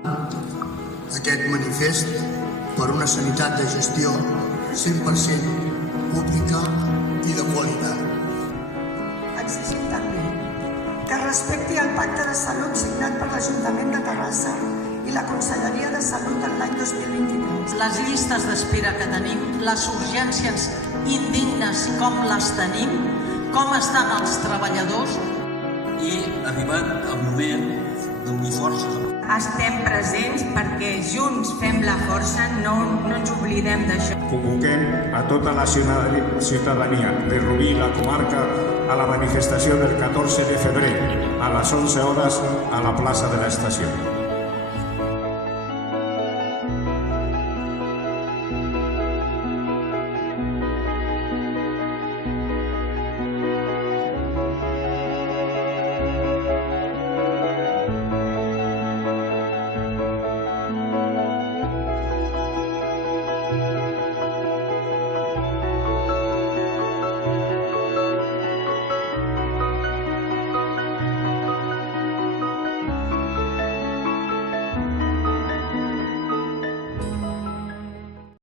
Aquest manifest per una sanitat de gestió 100% pública i de qualitat. Exigim també que es respecti el pacte de salut signat per l'Ajuntament de Terrassa i la Conselleria de Salut en l'any 2023. Les llistes d'espera que tenim, les urgències indignes com les tenim, com estan els treballadors. I arribat el moment d'unir forces. Estem presents perquè junts fem la força, no ens oblidem d'això. Convoquem a tota la ciutadania de Rubí i la comarca a la manifestació del 14 de febrer a les 11 hores a la plaça de l'Estació.